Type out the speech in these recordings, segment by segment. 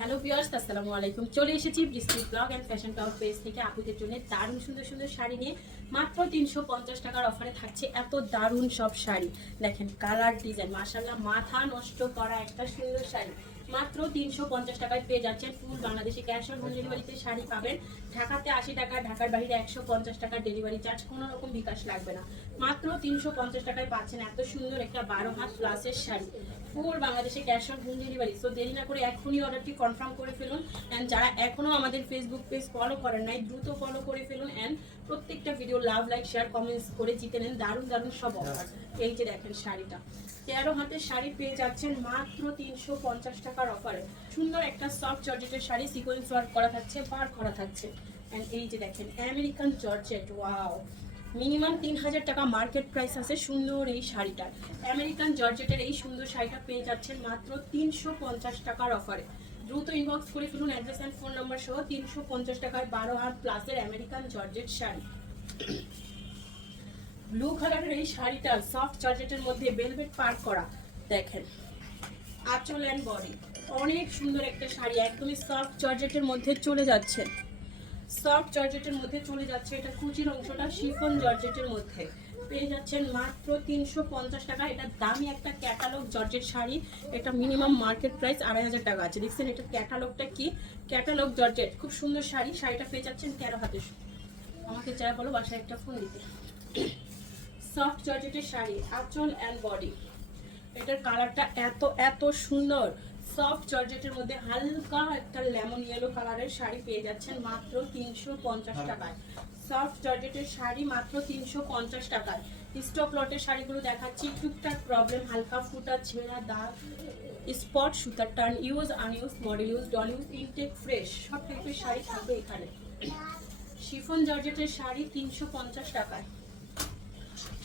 Hello viewers আসসালামু আলাইকুম। চলে এসেছি Brishti blog and fashion tower page থেকে আপুদের জন্য দারুণ সুন্দর সুন্দর শাড়ি নিয়ে। মাত্র তিনশো পঞ্চাশ টাকার অফারে থাকছে এত দারুণ সব শাড়ি। দেখেন কালার ডিজাইন মাশাল্লাহ মাথা নষ্ট করা একটা সুন্দর শাড়ি। মাত্র তিনশো পঞ্চাশ টাকায় পেয়ে যাচ্ছেন ফুল বাংলাদেশি ক্যাশ অন ডেলিভারিতে শাড়ি পাবেন। ঢাকাতে আশি টাকা, ঢাকার বাইরে একশো পঞ্চাশ টাকার ডেলিভারি চার্জ কোনো রকম বিকাশ লাগবে না। মাত্র তিনশো পঞ্চাশ টাকায় পাচ্ছেন এত সুন্দর একটা বারো হাত প্লাসের শাড়ি। ফুল বাংলাদেশে cash on home delivery. So দেরি না করে এখনই অর্ডারটি কনফার্ম করে ফেলুন। অ্যান্ড যারা এখনও আমাদের ফেসবুক পেজ ফলো করেন নাই দ্রুত ফলো করে ফেলুন অ্যান্ড প্রত্যেকটা video love like share comments করে জিতে নেন দারুণ দারুণ সব অফার এই যে দেখেন শাড়িটা। তেরো হাতের শাড়ি পেয়ে যাচ্ছেন মাত্র তিনশো পঞ্চাশ টাকার অফারে সুন্দর একটা সফট জর্জেটের শাড়ি সিকোয়েন্স ওয়ার্ক করা থাকছে পার করা থাকছে। অ্যান্ড এই যে দেখেন আমেরিকান জর্জেট ওয়াও মিনিমাম তিন হাজার টাকা মার্কেট প্রাইস আছে সুন্দর এই শাড়িটার আমেরিকান জর্জেটের এই সুন্দর শাড়িটা পেয়ে যাচ্ছেন মাত্র তিনশো পঞ্চাশ টাকার অফারে দ্রুত ইনবক্স করে ফেলুন অ্যাড্রেস অ্যান্ড ফোন নাম্বার সহ তিনশো পঞ্চাশ টাকায় বারো হাত প্লাসের আমেরিকান জর্জেট শাড়ি। ব্লু কালারের এই শাড়িটা সফট জর্জেটের মধ্যে বেলভেট পার করা, দেখেন। আঁচল অ্যান্ড বডি অনেক সুন্দর একটা শাড়ি, একদমই সফট জর্জেটের মধ্যে চলে যাচ্ছে। সফট জর্জেটের মধ্যে চলে যাচ্ছে এটা কুচির অংশটা, শিফন জর্জেটের মধ্যে। পেয়ে যাচ্ছেন মাত্র তিনশো পঞ্চাশ টাকা। এটা দামি একটা ক্যাটালগ জর্জেট শাড়ি। এটা মিনিমাম মার্কেট প্রাইস আড়াই হাজার টাকা আছে। দেখছেন এটা ক্যাটালগটা কি? Catalogue georgette. খুব সুন্দর শাড়ি। শাড়িটা পেয়ে যাচ্ছেন তেরো হাতে। আমাকে যা বলো বাসায় একটা ফোন দিতে। সফট জর্জেটের শাড়ি, আঁচল অ্যান্ড বডি এটার কালারটা এত এত সুন্দর। সফট জর্জেটের মধ্যে হালকা একটা লেমন ইয়েলো কালারের শাড়ি পেয়ে যাচ্ছেন মাত্র তিনশো পঞ্চাশ টাকায়। সফট জর্জেটের শাড়ি মাত্র তিনশো পঞ্চাশ টাকায়। স্টক লটের শাড়িগুলো দেখাচ্ছি টুকটাক প্রবলেম হালকা ফুটা ছেঁড়া দাগ স্পট সুতার turn use unuse model use ডল ইউজ ইনটেক ফ্রেশ সব টাইপের শাড়ি থাকবে এখানে। শিফন জর্জেটের শাড়ি তিনশো পঞ্চাশ টাকায়।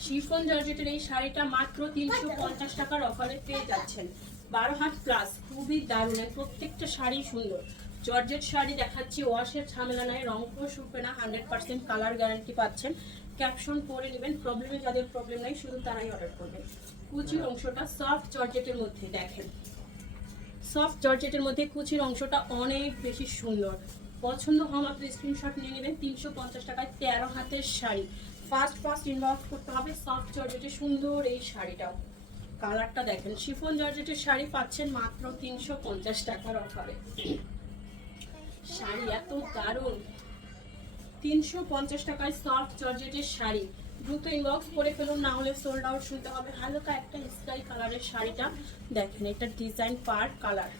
শিফন জর্জেটের এই শাড়িটা মাত্র তিনশো পঞ্চাশ টাকার অফারে পেয়ে যাচ্ছেন। বারো হাত প্লাস খুবই দারুণ। প্রত্যেকটা শাড়ি সুন্দর। জর্জেট শাড়ি দেখাচ্ছি, ওয়াশের ঝামেলা নাই, রং শুকবে না হান্ড্রেড পার্সেন্ট কালার গ্যারান্টি পাচ্ছেন। ক্যাপশন পরে নেবেন প্রবলেমে যাদের প্রবলেম নাই, শুধু তারাই অর্ডার করবেন কুচির অংশটা সফট জর্জেটের মধ্যে, দেখেন। সফট জর্জেটের মধ্যে কুচির অংশটা অনেক বেশি সুন্দর। পছন্দ হওয়া মাত্র স্ক্রিনশট নিয়ে নেবেন, তিনশো পঞ্চাশ টাকায় তেরো হাতের শাড়ি। ফার্স্ট ফার্স্ট ইনবক্স করতে হবে সফট জর্জেটের সুন্দর এই শাড়িটাও। কালারটা দেখেন। শিফন জর্জেটের শাড়ি পাচ্ছেন মাত্র তিনশো পঞ্চাশ টাকার অফারে। শাড়ি এত দারুণ। তিনশো পঞ্চাশ টাকায় সফট জর্জেটের শাড়ি। দ্রুত ইনবক্স করে ফেলুন, না হলে সোল্ড আউট শুনতে হবে। হালকা একটা স্কাই কালারের শাড়িটা দেখেন, এটা ডিজাইন পার কালার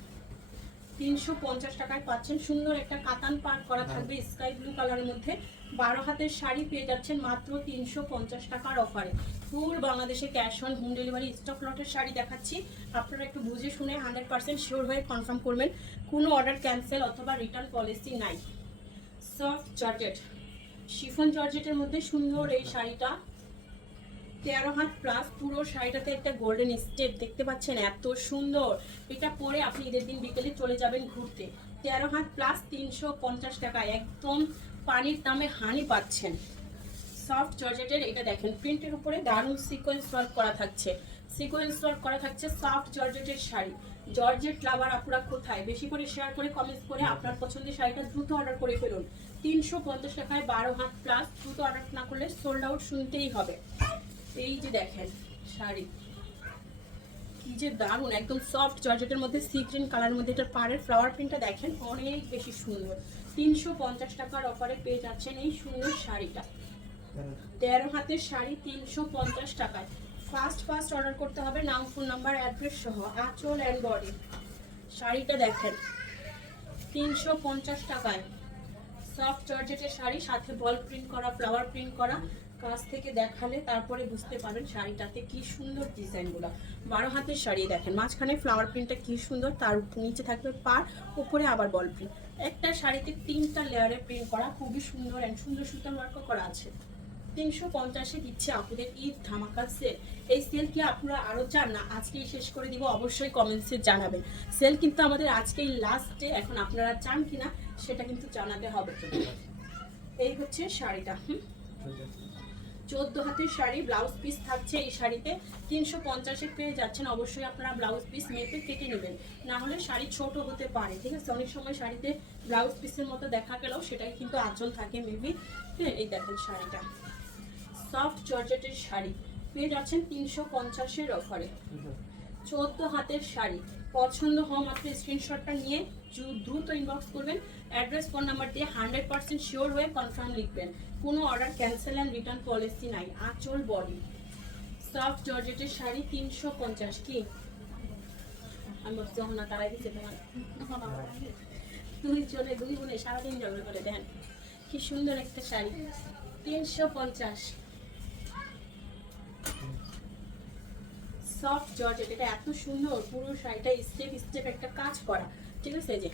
তিনশো পঞ্চাশ টাকায় পাচ্ছেন। সুন্দর একটা কাতান পার করা থাকবে স্কাই ব্লু কালারের মধ্যে। বারো হাতের শাড়ি পেয়ে যাচ্ছেন মাত্র তিনশো পঞ্চাশ টাকার অফারে। ফুল বাংলাদেশে cash on home delivery stock লটের শাড়ি দেখাচ্ছি। আপনারা একটু বুঝে শুনে হান্ড্রেড পার্সেন্ট শিওর হয়ে কনফার্ম করবেন কোনো অর্ডার ক্যান্সেল অথবা রিটার্ন পলিসি নাই। Soft georgette. শিফন জর্জেটের মধ্যে সুন্দর এই শাড়িটা। তেরো হাত প্লাস পুরো শাড়িটাতে একটা গোল্ডেন স্টেপ দেখতে পাচ্ছেন, এত সুন্দর। এটা পরে আপনি ঈদের দিন বিকেলে চলে যাবেন ঘুরতে। তেরো হাত প্লাস তিনশো পঞ্চাশ টাকায় একদম পানির দামে হানি পাচ্ছেন। সফট জর্জেটের এটা দেখেন প্রিন্টের উপরে দারুণ সিকোয়েন্স ওয়ার্ক করা থাকছে। সিকোয়েন্স ওয়ার্ক করা থাকছে সফট জর্জেটের শাড়ি। জর্জেট লাভার আপুরা কোথায়? বেশি করে শেয়ার করে কমেন্টস করে আপনার পছন্দের শাড়িটা দ্রুত অর্ডার করে ফেলুন। তিনশো পঞ্চাশ টাকায় বারো হাত প্লাস দ্রুত অর্ডার না করলে সোল্ড আউট শুনতেই হবে। এই যে দেখেন শাড়ি। কি যে দারুণ, একদম সফট জর্জেটের মধ্যে সি গ্রিন মধ্যে এটার পাড়ের ফ্লাওয়ার প্রিন্টটা দেখেন, অনেক বেশি সুন্দর। তিনশো পঞ্চাশ টাকার অফারে পেয়ে যাচ্ছেন এই সুন্দর শাড়িটা। তেরো হাতের শাড়ি তিনশো পঞ্চাশ টাকায়। ফার্স্ট ফার্স্ট অর্ডার করতে হবে, নাম ফোন নাম্বার অ্যাড্রেস সহ, আঁচল অ্যান্ড বডি শাড়িটা দেখেন, তিনশো পঞ্চাশ টাকায়। সফট জর্জেটের শাড়ি, সাথে বল প্রিন্ট করা ফ্লাওয়ার প্রিন্ট করা। কাছ থেকে দেখালে তারপরে বুঝতে পারবেন শাড়িটাতে কি সুন্দর ডিজাইনগুলো বারো হাতের শাড়ি দেখেন, মাঝখানে ফ্লাওয়ার প্রিন্টটা কি সুন্দর, তার নিচে থাকবে পার, উপরে আবার বল প্রিন্ট একটা শাড়িতে তিনটা লেয়ারে প্রিন্ট করা খুবই সুন্দর অ্যান্ড সুন্দর সুন্দর ওয়ার্কও করা আছে। তিনশো পঞ্চাশে দিচ্ছে আপনাদের ঈদ ধামাকা সেল এই সেল কি আপনারা আরও চান না আজকেই শেষ করে দিব, অবশ্যই কমেন্টসে জানাবেন। সেল কিন্তু আমাদের আজকেই লাস্টে এখন আপনারা চান কিনা সেটা কিন্তু জানাতে হবে। এই হচ্ছে শাড়িটা, হুম? চোদ্দ হাতের শাড়ি ব্লাউজ পিস থাকছে এই শাড়িতে। তিনশো পঞ্চাশে পেয়ে যাচ্ছেন। অবশ্যই আপনারা ব্লাউজ পিস মেপে কেটে নেবেন। না হলে শাড়ি ছোট হতে পারে, ঠিক আছে? অনেক সময় শাড়িতে ব্লাউজ পিসের মতো দেখা গেলেও সেটাই কিন্তু আঁচল থাকে মেবি হ্যাঁ এই দেখেন শাড়িটা। সফট জর্জেটের শাড়ি। পেয়ে যাচ্ছেন তিনশো পঞ্চাশের অফারে চোদ্দ হাতের শাড়ি। পছন্দ হওয়া মাত্র স্ক্রিনশটটা নিয়ে দ্রুত ইনবক্স করবেন। অ্যাড্রেস ফোন নাম্বার দিয়ে হান্ড্রেড পার্সেন্ট শিওর হয়ে কনফার্ম লিখবেন। কোনো order cancel and return policy নাই। আঁচল বডি। সফট জর্জেটের শাড়ি তিনশো পঞ্চাশ। কি? আমি বলছি, যখন না তারাই দিচ্ছে তোমার দুই দুই বোনে সারাদিন ঝগড়া করে দেন কি সুন্দর একটা শাড়ি। তিনশো পঞ্চাশ। সফট জর্জেট, এটা এত সুন্দর, পুরো শাড়িটা স্টেপ স্টেপ একটা কাজ করা। ঠিক আছে যে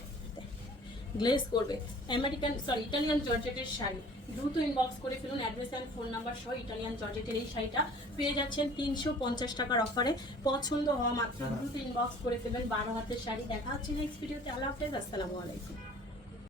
গ্লেজ করবে। আমেরিকান সরি ইটালিয়ান জর্জেটের শাড়ি। দ্রুত ইনবক্স করে ফেলুন অ্যাড্রেস অ্যান্ড ফোন নাম্বার সহ ইটালিয়ান জর্জেটের এই শাড়িটা। পেয়ে যাচ্ছেন তিনশো পঞ্চাশ টাকার অফারে পছন্দ হওয়া মাত্র দ্রুত ইনবক্স করে ফেলবেন বারো হাতের শাড়ি। দেখা হচ্ছে নেক্সট ভিডিওতে আল্লাহ হাফেজ আসসালামু আলাইকুম।